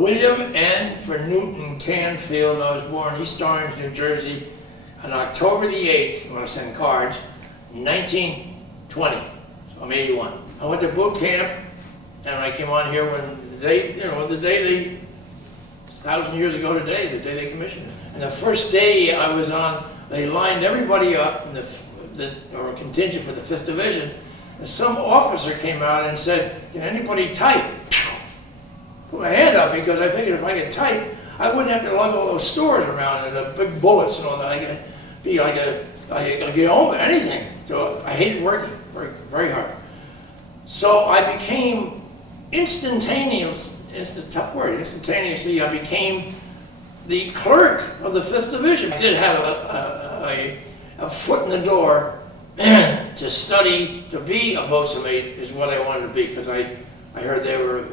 William N. for Newton Canfield. I was born in East Orange, New Jersey, on October the 8th, when I sent cards, 1920. So I'm 81. I went to boot camp, and I came on here when the day, the day they, 1,000 years ago today, the day they commissioned it. And the first day I was on, they lined everybody up in or a contingent for the 5th Division, and some officer came out and said, "Can anybody type?" Put my hand up because I figured if I could type, I wouldn't have to lug all those stores around and the big bullets and all that. I could be like a Guillaume, anything. So I hated working very, very hard. So I became instantaneously, it's a tough word, instantaneously, I became the clerk of the 5th Division. I did have a foot in the door to study, to be a bosun mate is what I wanted to be, because I heard they were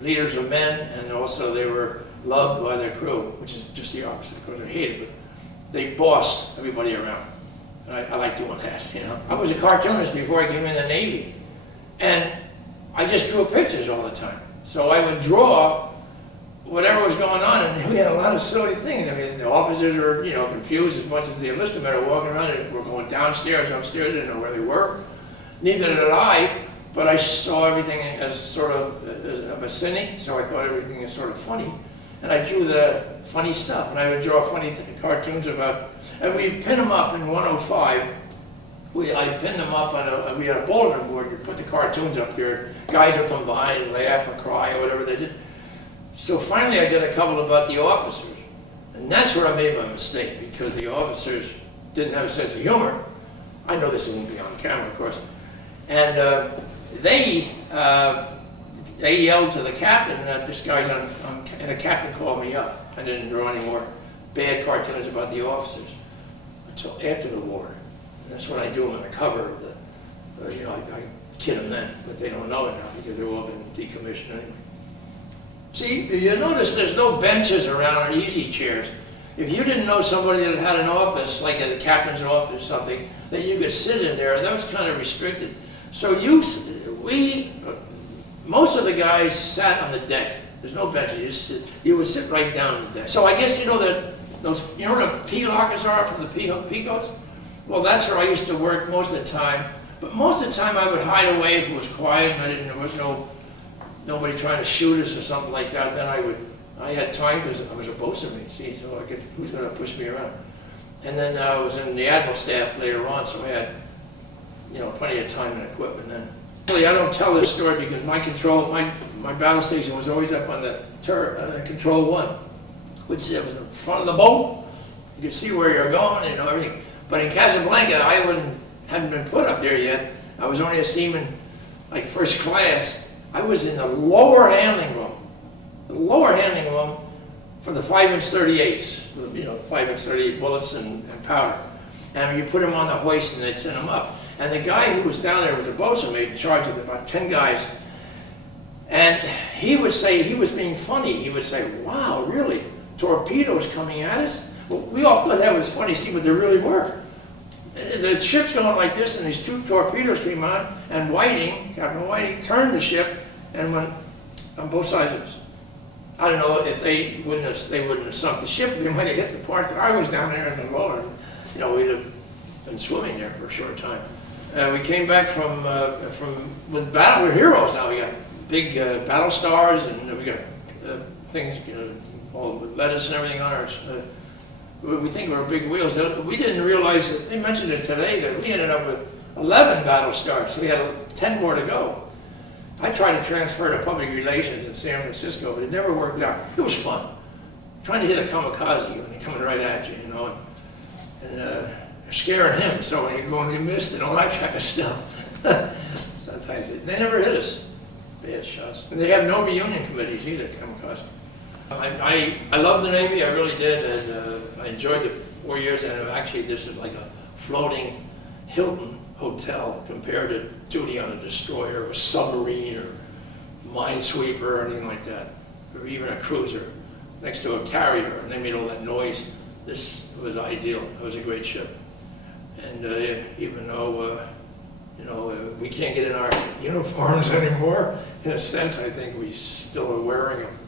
leaders of men, and also they were loved by their crew, which is just the opposite. Of course, I hated it, but they bossed everybody around. And I like doing that, I was a cartoonist before I came in the Navy, and I just drew pictures all the time. So I would draw whatever was going on, and we had a lot of silly things. I mean, the officers were, confused as much as the enlisted men are walking around, and we're going downstairs, upstairs, they didn't know where they were. Neither did I. But I saw everything as sort of a cynic, so I thought everything was sort of funny. And I drew the funny stuff, and I would draw funny cartoons about, and we'd pin them up in 105. I pinned them up on we had a bulletin board, you put the cartoons up there, guys would come by and laugh or cry or whatever they did. So finally I did a couple about the officers. And that's where I made my mistake, because the officers didn't have a sense of humor. I know this won't be on camera, of course. And they yelled to the captain that this guy's and the captain called me up. I didn't draw any more bad cartoons about the officers until after the war. And that's when I drew them on the cover of the, I kid them then, but they don't know it now because they've all been decommissioned anyway. See, you notice there's no benches around or easy chairs. If you didn't know somebody that had an office, like a captain's office or something, that you could sit in there, that was kind of restricted. So most of the guys sat on the deck. There's no benches. You would sit right down on the deck. So I guess that those, where the pea lockers are for the peacoats? Well, that's where I used to work most of the time. But most of the time I would hide away if it was quiet and there was nobody trying to shoot us or something like that. Then I had time because I was a bosun mate, see, so who's going to push me around? And then I was in the Admiral staff later on, so I had plenty of time and equipment then. Really, I don't tell this story because my battle station was always up on the Control 1, which was in front of the boat. You could see where you're going, everything. But in Casablanca, I hadn't been put up there yet. I was only a seaman, like first class. I was in the lower handling room. The lower handling room for the 5-inch 38s, with 5-inch 38 bullets and powder. And you put them on the hoist and they'd send them up. And the guy who was down there was a bosun mate in charge of about 10 guys. And he would say, he was being funny. He would say, "Wow, really? Torpedoes coming at us?" Well, we all thought that was funny, see, but there really were. The ship's going like this, and these 2 torpedoes came on, and Captain Whiting, turned the ship and went on both sides of us. I don't know if they wouldn't have sunk the ship. They might have hit the part that I was down there in the lower. We'd have been swimming there for a short time. We came back with battle. We're heroes now. We got big battle stars, and we got things, all with lettuce and everything on ours. We think we're big wheels. We didn't realize that, they mentioned it today, that we ended up with 11 battle stars. We had 10 more to go. I tried to transfer to public relations in San Francisco, but it never worked out. It was fun. Trying to hit a kamikaze when they're coming right at you, and scaring him, so when you're going to miss and all that kind of stuff. Sometimes they never hit us. Bad shots. And they have no reunion committees either, kamikaze. I loved the Navy, I really did, and I enjoyed the 4 years, and actually this is like a floating Hilton hotel compared to duty on a destroyer or a submarine or minesweeper or anything like that, or even a cruiser next to a carrier, and they made all that noise. This was ideal. It was a great ship. And even though, we can't get in our uniforms anymore, in a sense, I think we still are wearing them.